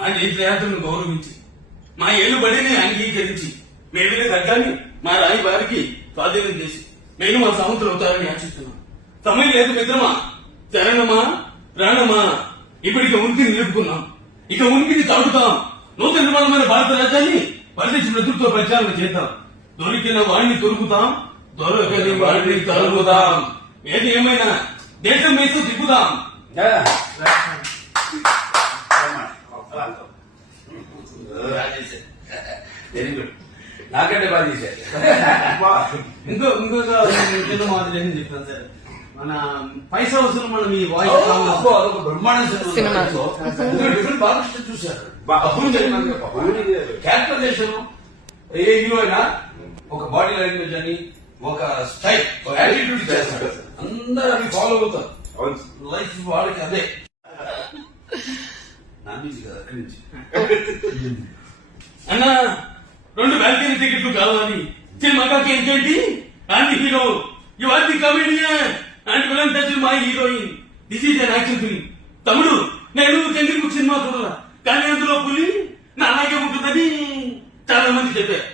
మా జైత్రయాత్రను గౌరవించి మా ఏలుబడిని అంగీకరించి మేలుని ఖడ్గాన్ని మా రాయి వారికి స్వాధీనం చేసి నేను మా సముద్రం అవుతారని ఆశిస్తున్నాం. సమయం లేదు మిత్రమా, చరణమా ప్రాణమా, ఇప్పటికి ఉనికిని నిలుపుకున్నాం, ఇక ఉనికిని తాగుతాం. నూతన నిర్మాణమైన భారత రాజ్యాన్ని పరదేశ నేతృత్వ ప్రచారం చేద్దాం. దొరికిన వాడిని దొరుకుతాం, దొరకని వాడిని తరుగుదాం. ఏది ఏమైనా దేశం వేసి తిప్పుదాం. వెరీ గుడ్, నాకంటే బాగా చేశారు. ఇంకొక చిన్న మాదిరి ఏం చెప్తాను సార్, మన పైసా వసూలు మనం ఈ వాయిస్ బ్రహ్మాండ డిఫరెంట్ బాగా చూశారు. క్యారెక్టరైజేషన్ ఏ హీరో అయినా ఒక బాడీ లాంగ్వేజ్ అని ఒక స్టైల్ యాటిట్యూడ్ చేస్తారు, అందరూ అవి ఫాలో అవుతారు. లైఫ్ వాళ్ళకి అదే నాన్ వెజ్ కదా అక్కడి నుంచి. అన్న 2 బ్యాల్కనీ టికెట్లు కావాలి. సినిమాకి ఏంటంటి and hero you are the comedian and villain touch my heroine. This is an action film. తమ్ముడు, నేను చంద్రముఖి సినిమా చూడాల, కానీ అందులో పులి నా అలాగే ఉంటుందని చాలా మంది చెప్పారు.